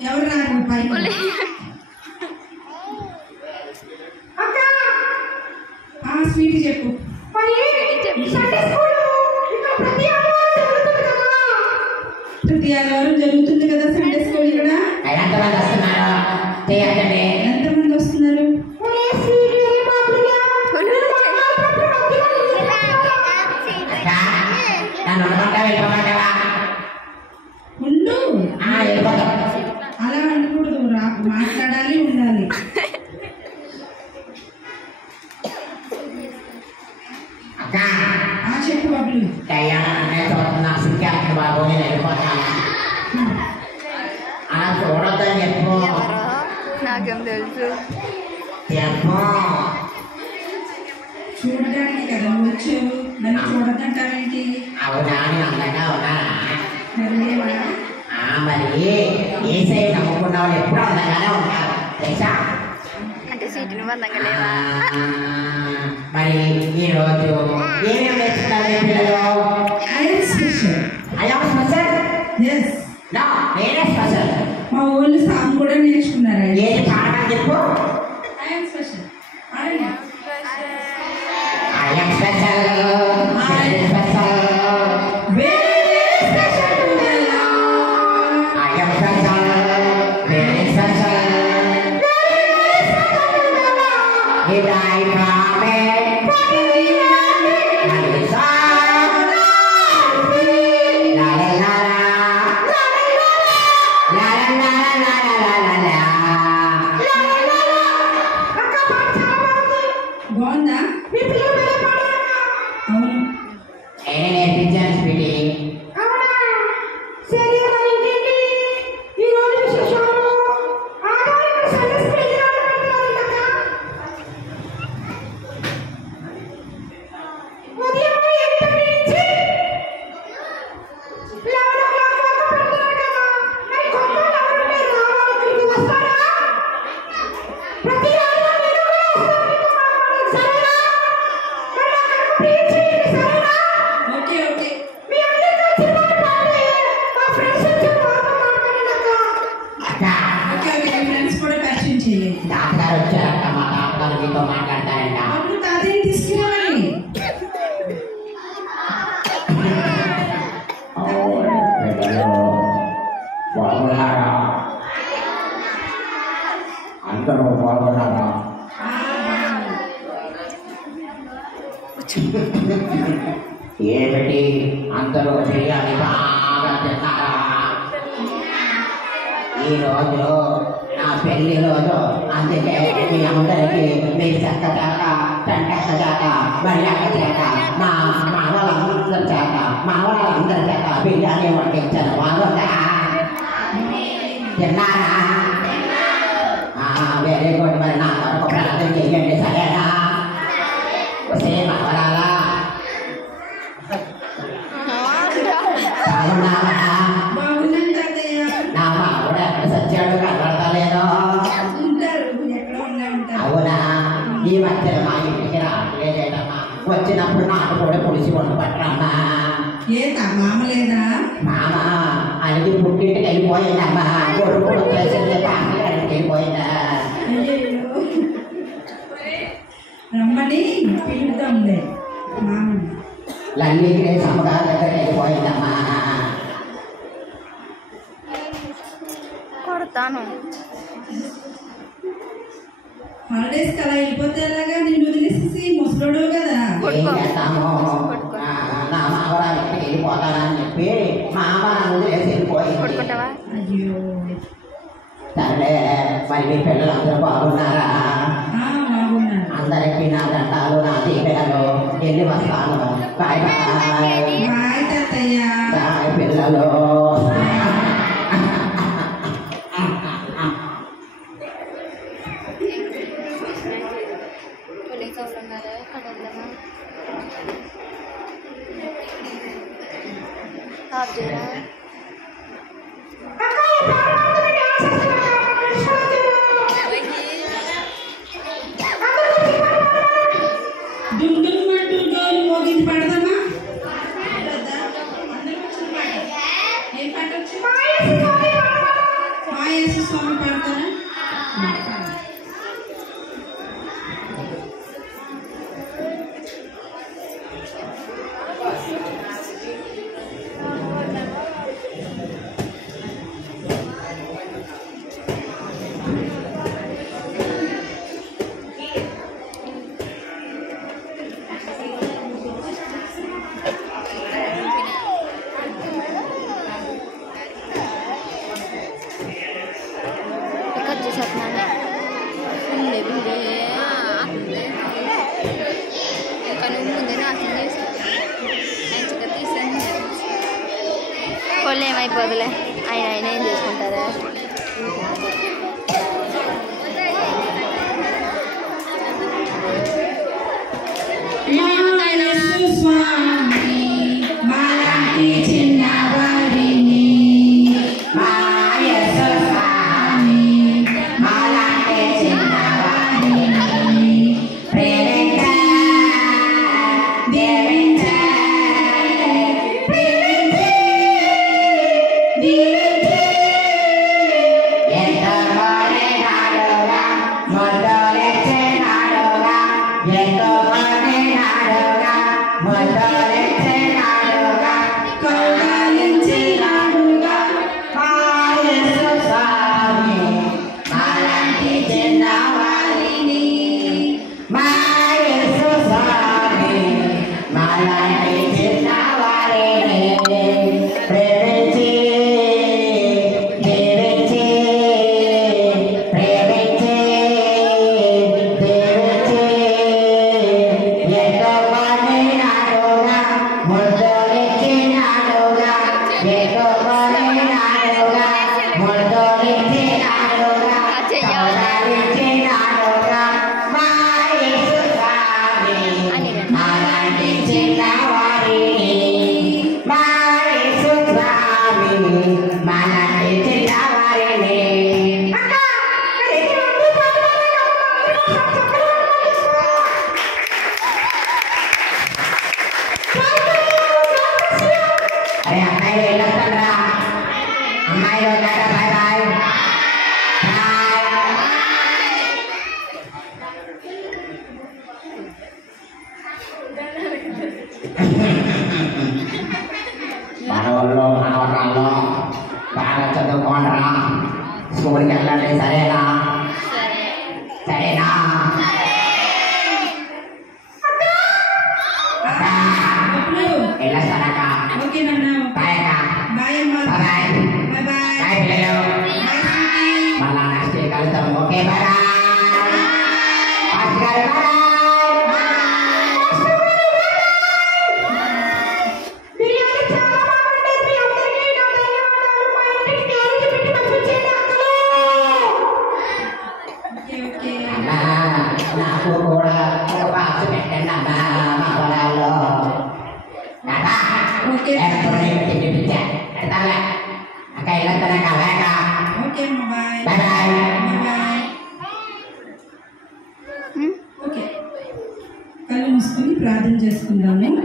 ఎవరు రారు పైకి స్వీట్ చెప్పు ప్రతి ఆదివారం జరుగుతుంది కదా సండే స్కూల్ ఇక్కడ ఎంతమంది వస్తున్నారు ఉండు అలా ఉండకూడదు మాట్లాడాలి ఉండాలి చెప్పు బాబులు అలా చూడొద్దని చెప్పు నాకేం తెలుసు చూడడానికి కదా నువ్వు వచ్చావు నన్ను చూడద్దంటావేంటి అవునా అందంగా ఉన్నారా మరి ఏ సైడ్ నమ్ముకున్న వాళ్ళు ఎప్పుడు అందంగానే ఉంటారు తెలుసా అంటే సీటుని అందంగా లేవా మరి ఈరోజు ఏమేమి నేర్చుకున్నారు పిల్లలు నేనే స్పెషల్ మా ఊళ్ళు సాంగ్ కూడా నేర్చుకున్నారా ఏది పాడమని చెప్పు స్పెషల్ బాగుందా అవును నేర్పించాను స్పీడి డాక్టర్ వచ్చారట మా డాక్టర్ మీతో మాట్లాడతారంట బాగున్నారా అందరూ బాగున్నారా ఏమిటి అందరూ బిర్యానీ బాగా తిన్నారా ఈరోజు నా పెళ్లి రోజు అందుకే మీ అందరికీ మీరు చక్కదాకా పెంటదాకా మర్యాద చేత మా వాళ్ళందరి చేత మా వాళ్ళందరి చేత బిర్యానీ వండించాను బాగుందా తిన్నారా వెరీ గుడ్ మరి నా వరకు ప్రార్థన చెయ్యండి సరేనా వస్తే బాగున్నారా నా మావిడ ఎక్కడ సచ్చాడు కనబడతలేదు అవునా ఈ మధ్యన మా ఇంటికి రావట్లేదమ్మా వచ్చినప్పుడు నాకు కూడా పులిసి వంట పట్టరమ్మా మామ లేదా మామ అడిగి పుట్టింటికి వెళ్ళిపోయిందమ్మా కొడుకు వచ్చేసింది పాటలకి వెళ్ళిపోయిందా రమ్మని పిలుద్దాంలే మామని లల్లికి సమ్మగారి దగ్గరికి వెళ్ళిపోయిందమ్మా కొడతాను హాలిడేస్ అలా వెళ్ళిపోతే ఎలాగా నేను వదిలేసేసి ముసలోడు కదా ఏం చేస్తాము నా మామగారికి వెళ్ళిపోతానని చెప్పి మా అమ్మ వదిలేసి వెళ్ళిపోయింది అయ్యో సరే మరి మీ పిల్లలందరూ బాగున్నారా బాగున్నారు అందరికీ నా దండాలు నా దీవెనలు వెళ్ళి వస్తాను బాయ్ బాయ్ బాయ్ తాతయ్య బాయ్ పిల్లలు మోగింది పడదమ్మా యేసు స్వామి పాడతారా? వాళ్ళు ఏమైపోదులే, ఆయన ఏం చేసుకుంటారా? మనవాళ్ళు మనవరాళ్ళు బాగా చదువుకోండిరా, స్కూల్కి వెళ్ళండి, సరేనా? సరేనా? వెళ్ళొస్తానక్క. బాయ్ అక్క. Bye bye. బాయ్ పిల్లలు. మళ్ళా నెక్స్ట్ కలుద్దాం. Okay bye. నాకు కూడా ఒక బాక్స్ పెట్టండి అమ్మా, మా పొలాల్లో. తినిపించా పెడతాలే అక్క. వెళ్ళొస్తానక్క. బాయ్ అక్క. Bye bye. కళ్ళు మూసుకొని ప్రార్థన చేసుకుందాము.